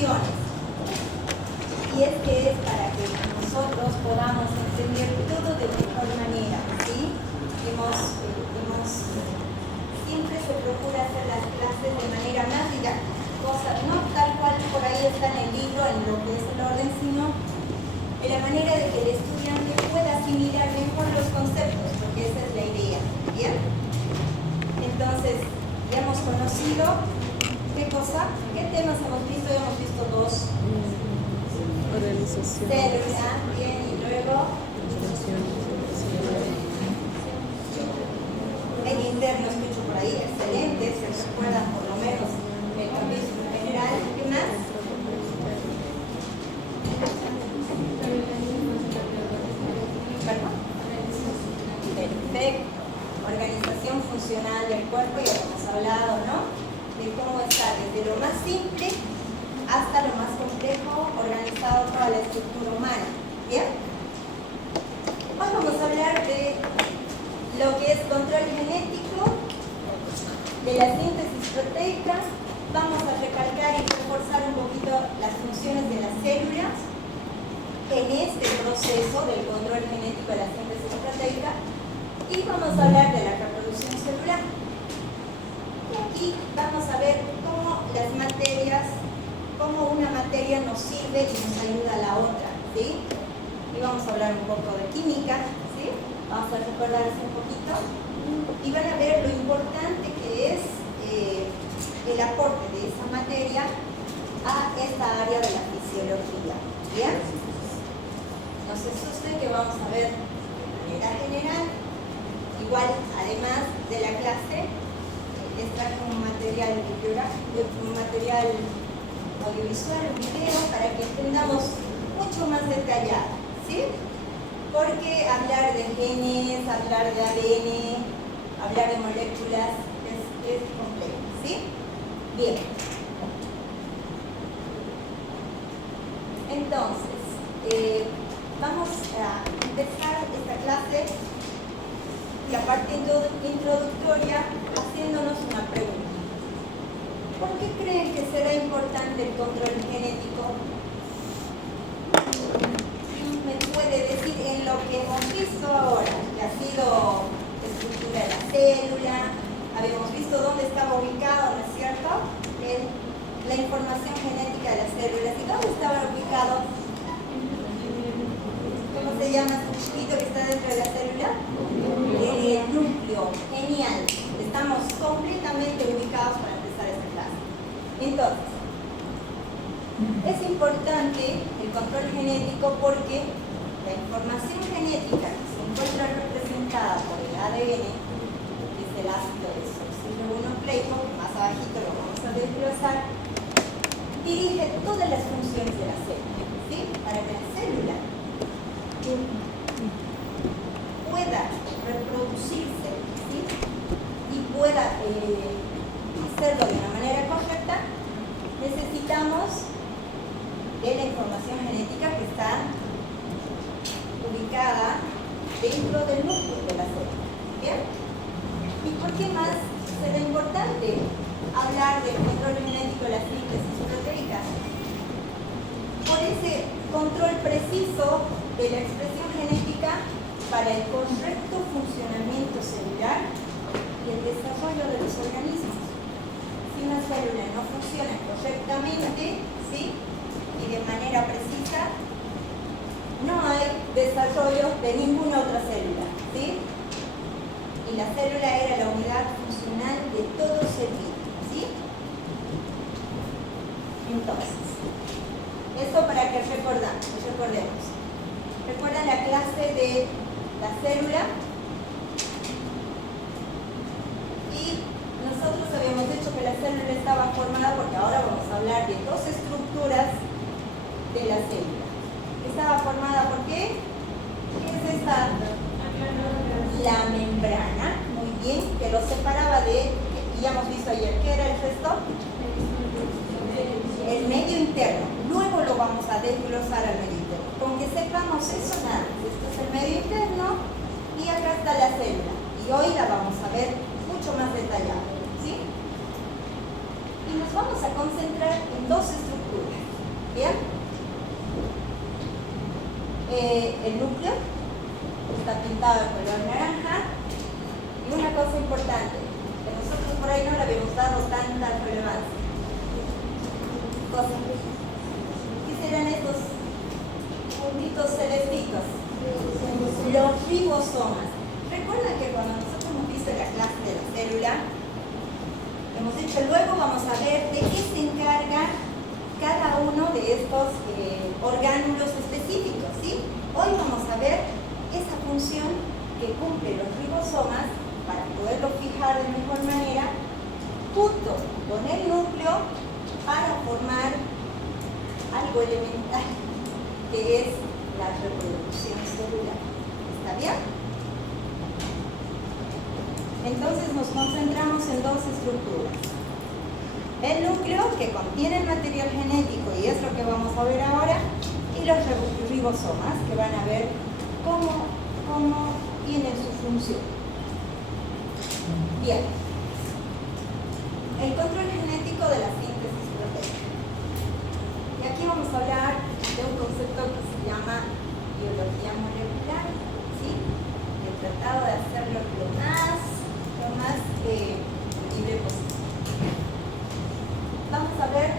funciones. Y es que es para que nosotros podamos entender todo de mejor manera, ¿sí? Siempre se procura hacer las clases de manera más didáctica, no tal cual por ahí está en el libro, en lo que es el orden, sino de la manera de que el estudiante pueda asimilar mejor los conceptos, porque esa es la idea, ¿bien? Entonces, ya hemos conocido qué cosa, qué temas hemos visto. Ya hemos visto dos. Organización. Célula, bien, y luego el interno escucho por ahí, excelente, se recuerdan por lo menos el contexto general. ¿Qué más? ¿Perdón? Perfecto. Organización funcional del cuerpo, ya hemos hablado, ¿no? De cómo está desde lo más simple hasta lo más complejo, organizado toda la estructura humana. ¿Bien? Hoy vamos a hablar de lo que es control genético, de la síntesis proteica. Vamos a recalcar y reforzar un poquito las funciones de las células en este proceso del control genético de la síntesis proteica. Y vamos a hablar de la reproducción celular. Y aquí vamos a ver cómo las materias, cómo una materia nos sirve y nos ayuda a la otra, ¿sí? Y vamos a hablar un poco de química, ¿sí? Vamos a recordarles un poquito. Y van a ver lo importante que es el aporte de esa materia a esta área de la fisiología, ¿bien? No se asusten que vamos a ver de manera general. Igual, además de la clase, les traje un material bibliográfico, un material audiovisual, un video, para que entendamos mucho más detallado, ¿sí? Porque hablar de genes, hablar de ADN, hablar de moléculas es complejo, ¿sí? Bien. Entonces, vamos a empezar esta clase, la parte introductoria, haciéndonos una pregunta. ¿Por qué creen que será importante el control genético? ¿Me puede decir en lo que hemos visto ahora, que ha sido estructura de la célula? Habíamos visto dónde estaba ubicado, ¿no es cierto? La información genética de las células. ¿Y dónde estaban ubicados? ¿Cómo se llama este chiquito que está dentro de la célula? El núcleo. Genial. Estamos completamente ubicados para empezar esta clase. Entonces, es importante el control genético porque la información genética que se encuentra representada por el ADN, que es el ácido desoxirribonucleico, que más abajito lo vamos a desglosar, dirige todas las funciones de la célula, ¿sí? Para que la célula pueda reproducirse, ¿sí? Y pueda hacerlo de una manera correcta, necesitamos de la información genética que está ubicada dentro del núcleo de la célula. ¿Bien? ¿Y por qué más será importante hablar del control genético de la síntesis proteica? Por ese control preciso de la expresión genética para el correcto funcionamiento celular y el desarrollo de los organismos. Si una célula no funciona correctamente, ¿sí? Y de manera precisa, no hay desarrollo de ninguna otra célula, ¿sí? Y la célula era la unidad funcional de todo ser vivo, ¿sí? Entonces, esto para que recordemos. ¿Recuerdan la clase de la célula? Y nosotros habíamos dicho que la célula estaba formada, porque ahora vamos a hablar de dos estructuras de la célula. Estaba formada por ¿qué? ¿Qué es esta? La membrana, muy bien, que lo separaba de, y ya hemos visto ayer, ¿qué era el resto? El medio interno. Luego lo vamos a desglosar al medio interno. Con que sepamos eso, nada. Esto es el medio interno y acá está la célula. Y hoy la vamos a ver mucho más detallada, ¿sí? Y nos vamos a concentrar en dos estructuras. El núcleo está pintado de color naranja. Y una cosa importante, que nosotros por ahí no le habíamos dado tanta relevancia. ¿Qué serán estos puntitos celestitos? Los ribosomas. Recuerda que cuando nosotros hemos visto la clase de la célula, hemos dicho luego vamos a ver de qué se encarga cada uno de estos orgánulos específicos, ¿sí? Hoy vamos a ver esa función que cumplen los ribosomas para poderlo fijar de mejor manera junto con el núcleo para formar algo elemental que es la reproducción celular. ¿Está bien? Entonces nos concentramos en dos estructuras. El núcleo, que contiene el material genético y es lo que vamos a ver ahora, y los ribosomas, que van a ver cómo tienen su función. Bien. El control genético de la síntesis proteica. Y aquí vamos a hablar de un concepto que se llama biología molecular, ¿sí? He tratado de hacerlo lo más libre posible. Vamos a ver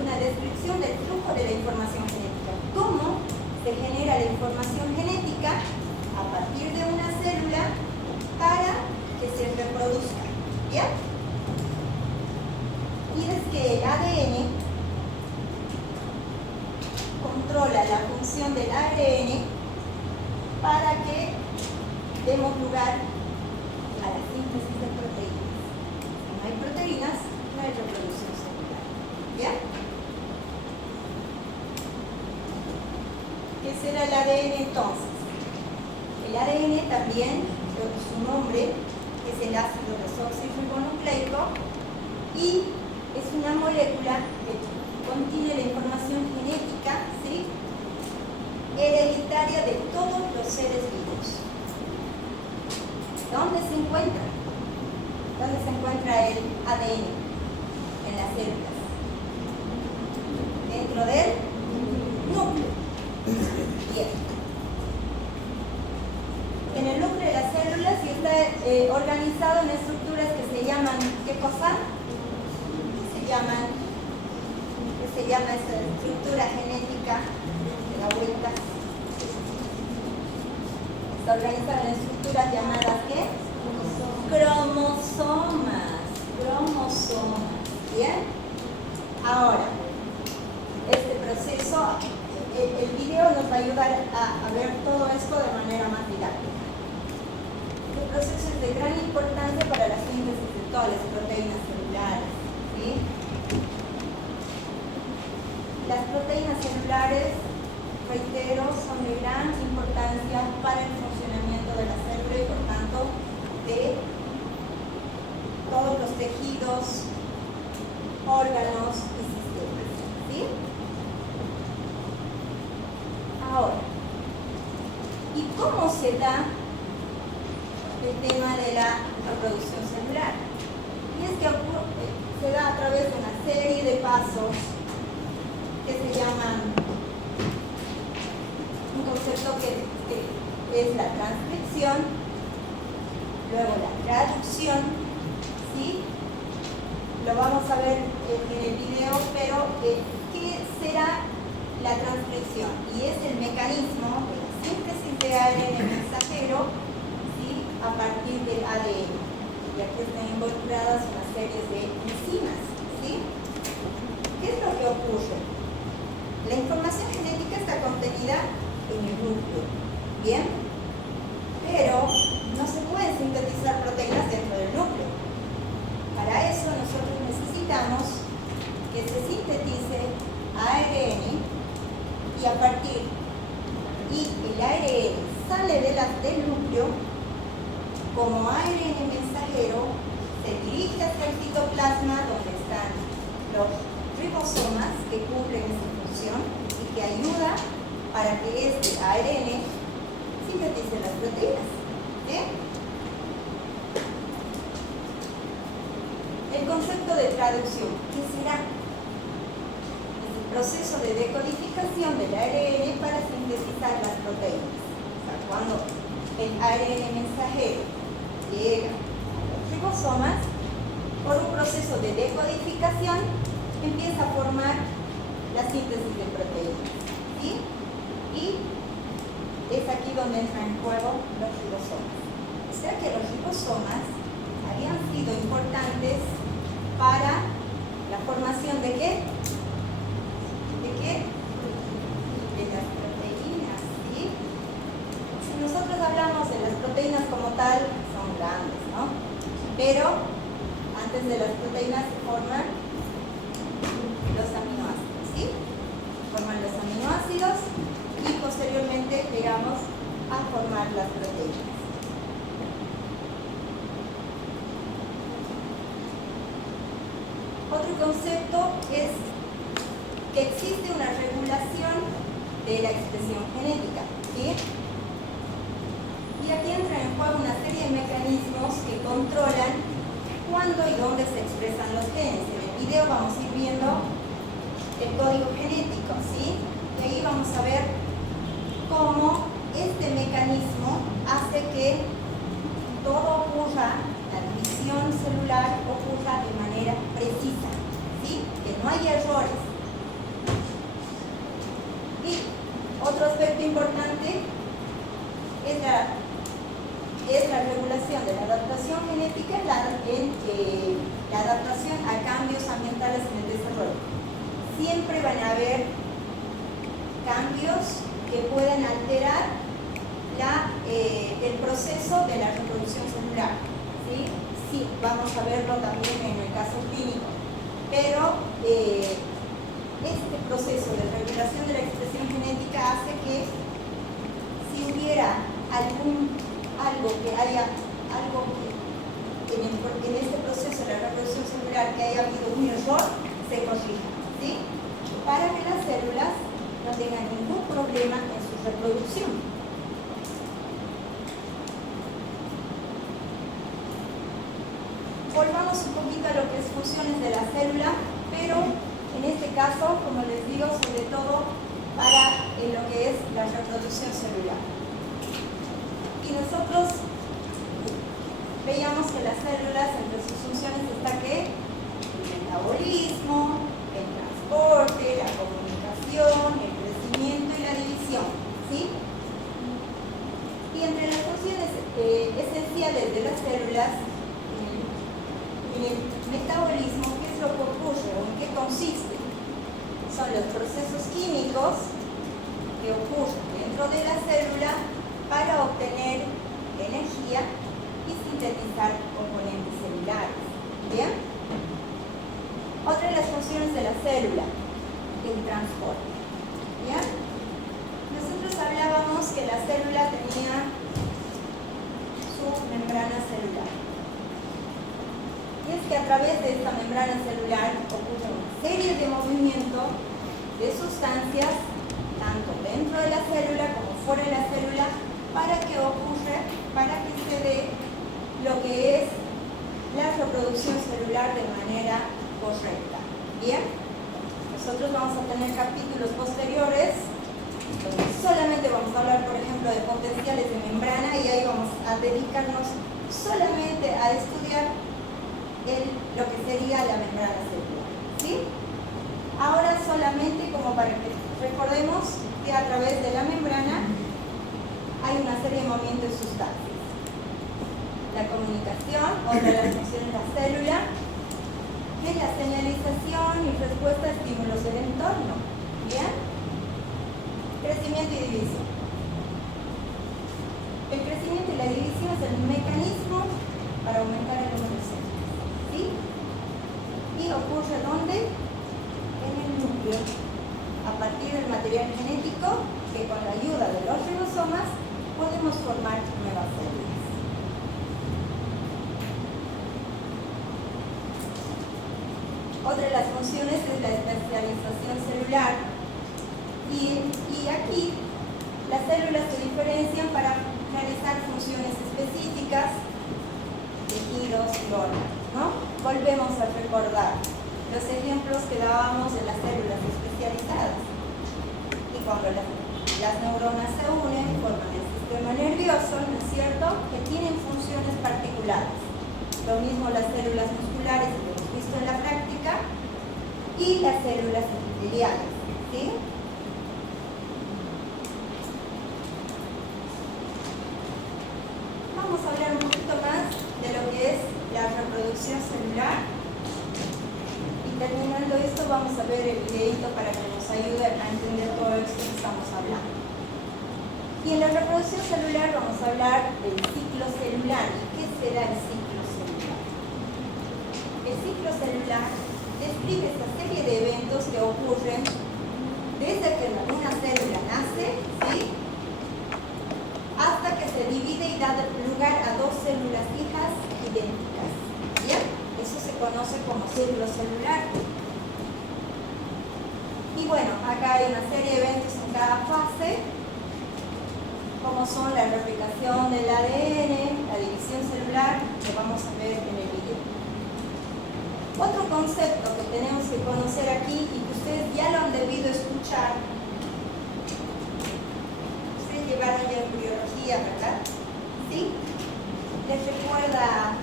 una descripción del flujo de la información genética. Cómo se genera la información genética a partir de una célula para que se reproduzca. ¿Bien? Y es que el ADN controla la función del ARN para que demos lugar a la síntesis de proteínas. Si no hay proteínas, no hay reproducción celular. ¿Bien? ¿Qué será el ADN entonces? El ADN también, su nombre, es el ácido desoxirribonucleico y es una molécula que contiene la información genética, ¿sí?, hereditaria de todos los seres vivos. ¿Dónde se encuentra? ¿Dónde se encuentra el ADN? En las células. Dentro del núcleo. Bien. En el núcleo de las células y está organizado en estructuras que se llaman, ¿qué cosa? ¿Qué se llama esta estructura genética de la vuelta? Está organizada en estructuras llamadas ¿qué? Cromosomas. ¿Bien? Ahora, este proceso, el video nos va a ayudar a ver todo esto de manera más didáctica. Este proceso es de gran importancia para la síntesis de todas las proteínas celulares, ¿sí? Las proteínas celulares, reitero, son de gran importancia para el funcionamiento de la célula y por tanto de todos los tejidos, órganos y sistemas, ¿sí? Ahora, ¿y cómo se da el tema de la reproducción celular? Y es que se da a través de una serie de pasos que se llaman, un concepto que es la transcripción, luego la traducción, ¿sí? Lo vamos a ver en el video, pero ¿qué será la transcripción? Y es el mecanismo de la síntesis de ARN mensajero, ¿sí?, a partir del ADN. Y aquí están involucradas una serie de enzimas, ¿sí? ¿Qué es lo que ocurre? La información genética está contenida en el núcleo, ¿bien? Pero no se pueden sintetizar proteínas dentro del núcleo. Para eso nosotros necesitamos que se sintetice ARN y a partir el ARN sale del núcleo como ARN mensajero, se dirige hacia el citoplasma donde están los ribosomas que cumplen esa función y que ayuda para que este ARN sintetice las proteínas. ¿Sí? El concepto de traducción, ¿qué será? Es el proceso de decodificación del ARN para sintetizar las proteínas. O sea, cuando el ARN mensajero llega a los ribosomas, por un proceso de decodificación empieza a formar la síntesis de proteínas, ¿sí? Y es aquí donde entran en juego los ribosomas. O sea que los ribosomas habían sido importantes para la formación ¿de qué? ¿De qué? De las proteínas, ¿sí? Si nosotros hablamos de las proteínas como tal, son grandes, ¿no? Pero antes de las proteínas se forman los aminoácidos, ¿sí? Forman los aminoácidos y posteriormente llegamos a formar las proteínas. Otro concepto es que existe una regulación de la expresión genética, ¿sí? Y aquí entra en juego una serie de mecanismos que controlan cuándo y dónde se expresan los genes. En el video vamos a ir viendo el código genético, ¿sí? Y ahí vamos a ver cómo este mecanismo hace que todo ocurra, la división celular ocurra de manera precisa, ¿sí? Que no hay errores. Y otro aspecto importante es la regulación de la adaptación genética, la adaptación a cambios ambientales en el desarrollo. Siempre van a haber cambios que pueden alterar el proceso de la reproducción celular, ¿sí? Sí, vamos a verlo también en el caso clínico, pero este proceso de regulación de la expresión genética hace que si hubiera algo que en este proceso de la reproducción celular que haya habido un error, se corrija, ¿sí? Para que las células no tengan ningún problema en su reproducción. Volvamos un poquito a lo que es funciones de la célula, pero en este caso, como les digo, sobre todo para lo que es la reproducción celular. Y nosotros veíamos que las células, entre sus funciones está ¿qué? El metabolismo, el transporte, la comunicación, el crecimiento y la división, ¿sí? Y entre las funciones esenciales de las células, el metabolismo, ¿qué es lo que ocurre o en qué consiste? Son los procesos químicos que ocurren dentro de la célula para obtener energía y sintetizar componentes celulares. ¿Bien? Otra de las funciones de la célula, el transporte. ¿Bien? Nosotros hablábamos que la célula tenía su membrana celular. Y es que a través de esta membrana celular ocurre una serie de movimientos de sustancias, tanto dentro de la célula como fuera de la célula, para que se dé lo que es la reproducción celular de manera correcta. Bien, nosotros vamos a tener capítulos posteriores donde solamente vamos a hablar, por ejemplo, de potenciales de membrana, y ahí vamos a dedicarnos solamente a estudiar lo que sería la membrana celular, ¿sí? Ahora solamente como para que recordemos que a través de la membrana hay una serie de movimientos de sustancias. La comunicación, otra de las funciones de la célula, que es la señalización y respuesta a estímulos del entorno. ¿Bien? Crecimiento y división. El crecimiento y la división es el mecanismo para aumentar el número de células. ¿Sí? Y ocurre ¿dónde? En el núcleo, a partir del material genético que con la ayuda de los ribosomas podemos formar nuevas células. Otra de las funciones es la especialización celular, y aquí las células se diferencian para realizar funciones específicas, tejidos y órganos, ¿no? Volvemos a recordar los ejemplos que dábamos de las células especializadas. cuando las neuronas se unen, forman el sistema nervioso, ¿no es cierto?, que tienen funciones particulares. Lo mismo las células musculares que hemos visto en la práctica y las células epiteliales, ¿sí? Vamos a hablar un poquito más de lo que es la reproducción celular. Y terminando esto vamos a ver el videito para que nos ayude a entender todo esto que estamos hablando. Y en la reproducción celular vamos a hablar del ciclo celular. ¿Y qué será el ciclo celular? El ciclo celular describe esta serie de eventos que ocurren desde que una célula nace, ¿sí?, hasta que se divide y da lugar a dos células hijas idénticas. ¿Bien? Eso se conoce como ciclo celular. Y bueno, acá hay una serie de eventos en cada fase, como son la replicación del ADN, la división celular, que vamos a ver en el video. Otro concepto que tenemos que conocer aquí y que ustedes ya lo han debido escuchar, ustedes llevaron ya embriología, ¿verdad? ¿Sí? ¿Les recuerda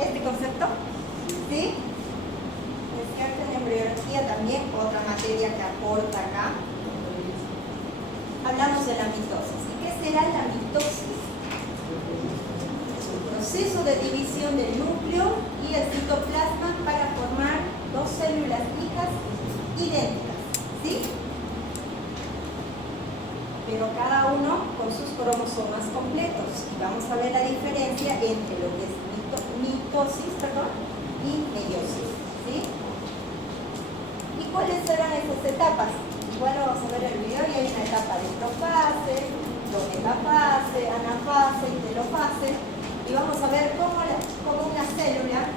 este concepto? ¿Sí? Descarta en embriología también, otra materia que aporta acá. Hablamos de la mitosis. ¿Y qué será la mitosis? Es un proceso de división del núcleo y el citoplasma para formar dos células hijas idénticas, ¿sí? Pero cada uno con sus cromosomas completos. Y vamos a ver la diferencia entre lo que es mitosis, y meiosis, ¿sí? ¿Y cuáles serán esas etapas? Bueno, vamos a ver el video y hay una etapa de profase, prometafase, anafase y telofase. Y vamos a ver cómo una célula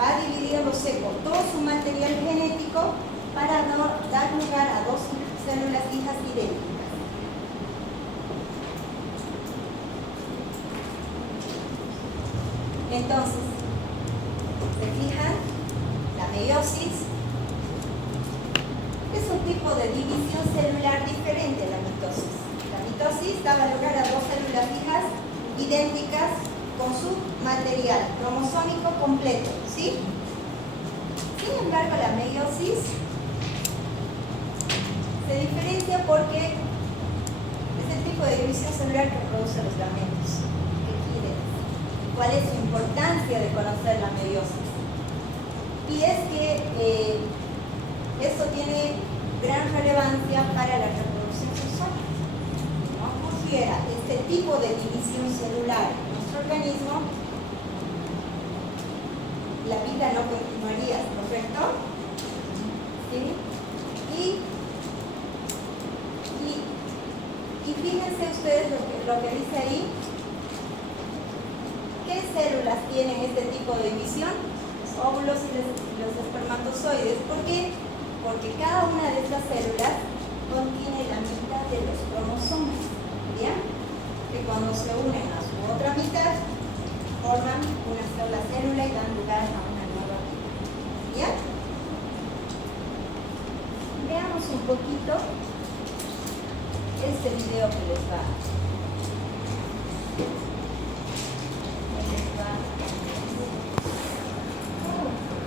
va dividiéndose con todo su material genético para dar lugar a dos células hijas idénticas. Entonces, ¿se fijan? La meiosis es un tipo de división celular diferente a la mitosis. La mitosis daba lugar a dos células hijas idénticas con su material cromosómico completo, ¿sí? Sin embargo, la meiosis se diferencia porque es el tipo de división celular que produce los gametos. ¿Qué quiere decir? ¿Cuál es su importancia de conocer la meiosis? Y es que esto tiene gran relevancia para la reproducción sexual. Si no ocurriera este tipo de división celular en nuestro organismo, la vida no continuaría, ¿correcto? ¿Sí? Y fíjense ustedes lo que dice ahí. ¿Qué células tienen este tipo de división? Los óvulos y los espermatozoides. ¿Por qué? Porque cada una de estas células contiene la mitad de los cromosomas, ¿bien? Que cuando se unen a su otra mitad, forman una sola célula y dan lugar a una nueva vida, ¿bien? Veamos un poquito este video que les va.